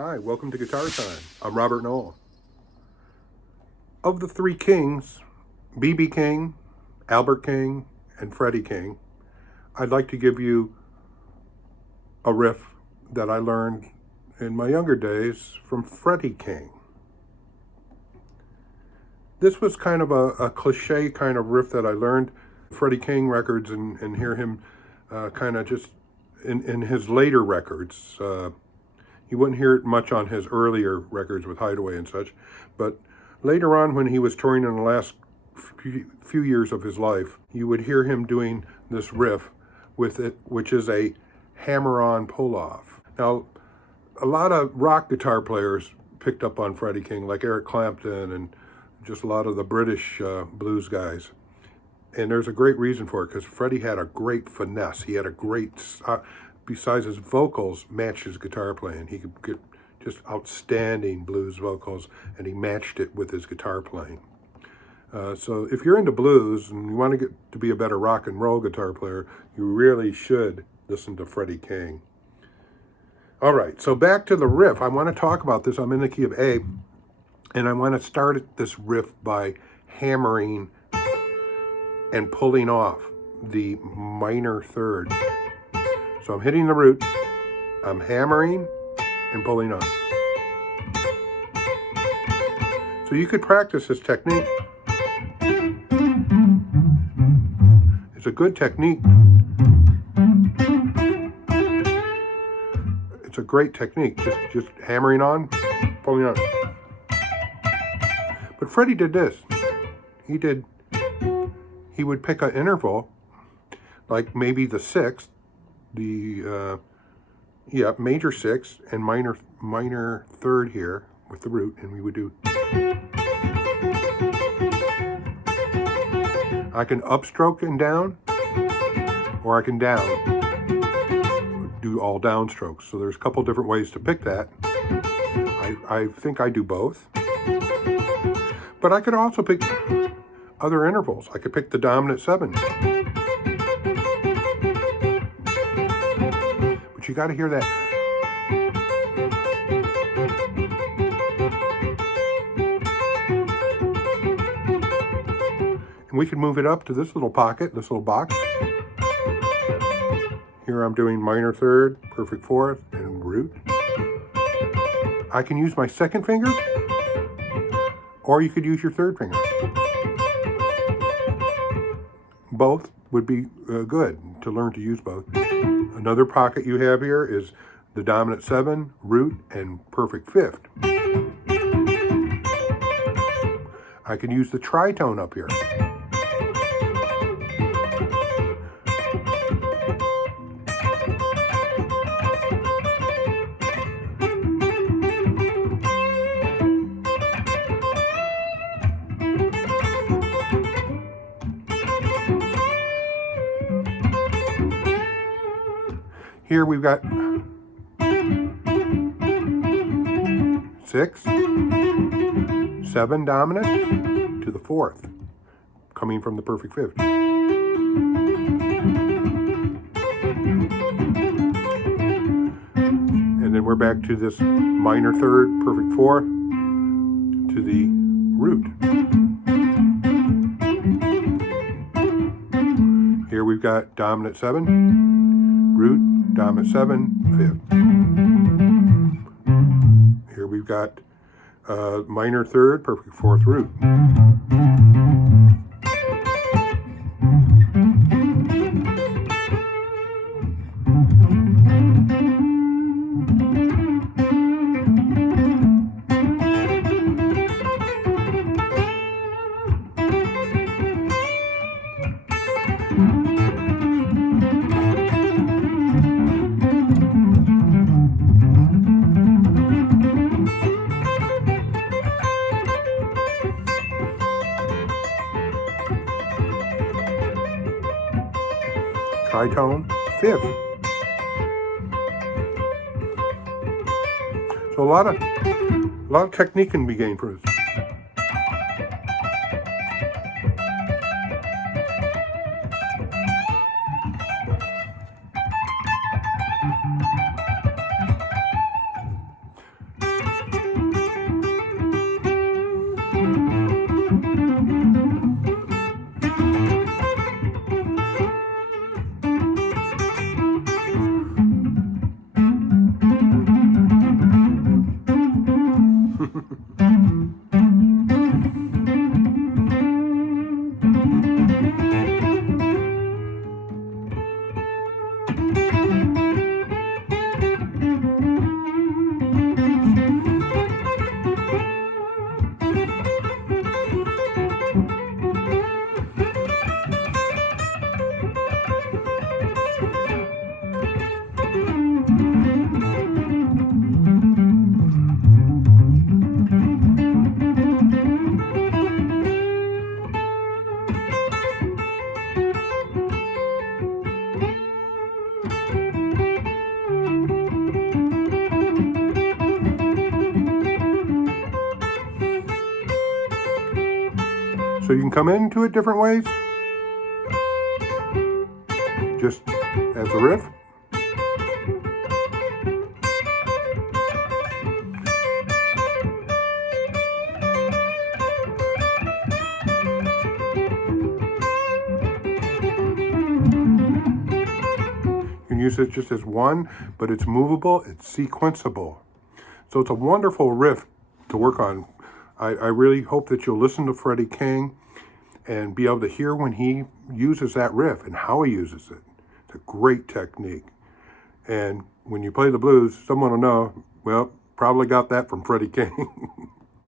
Hi, welcome to Guitar Time. I'm Robert Knoll. Of the three kings, B.B. King, Albert King, and Freddie King, I'd like to give you a riff that I learned in my younger days from Freddie King. This was kind of a cliche kind of riff that I learned Freddie King records and hear him kind of just in his later records. You wouldn't hear it much on his earlier records with Hideaway and such, but later on when he was touring in the last few years of his life, you would hear him doing this riff with it, which is a hammer-on pull-off. Now, a lot of rock guitar players picked up on Freddie King, like Eric Clapton and just a lot of the British blues guys. And there's a great reason for it, because Freddie had a great finesse. He had a great... besides his vocals, matched his guitar playing. He could get just outstanding blues vocals, and he matched it with his guitar playing. So if you're into blues and you want to get to be a better rock and roll guitar player, you really should listen to Freddie King. All right, so back to the riff. I want to talk about this. I'm in the key of A, and I want to start this riff by hammering and pulling off the minor third. So I'm hitting the root, I'm hammering and pulling on. So you could practice this technique. It's a good technique. It's a great technique, just hammering on, pulling on. But Freddie did this. He would pick an interval, like maybe the sixth, major sixth and minor third here with the root, and we would do. I can upstroke and down, or I can do all downstrokes. So there's a couple different ways to pick that. I think I do both. But I could also pick other intervals. I could pick the dominant seven. You got to hear that. And we can move it up to this little pocket, this little box. Here I'm doing minor third, perfect fourth, and root. I can use my second finger, or you could use your third finger. Both would be good to learn to use both. Another pocket you have here is the dominant seven, root, and perfect fifth. I can use the tritone up here. Here we've got 6, 7 dominant to the fourth, coming from the perfect fifth. And then we're back to this minor third, perfect fourth, to the root. Here we've got dominant 7, root, dominant 7, fifth. Here we've got minor third, perfect fourth, root. Tritone, fifth. So a lot of technique can be gained from this. So you can come into it different ways, just as a riff. You can use it just as one, but it's movable, it's sequenceable. So it's a wonderful riff to work on. I really hope that you'll listen to Freddie King and be able to hear when he uses that riff and how he uses it. It's a great technique. And when you play the blues, someone will know, well, probably got that from Freddie King.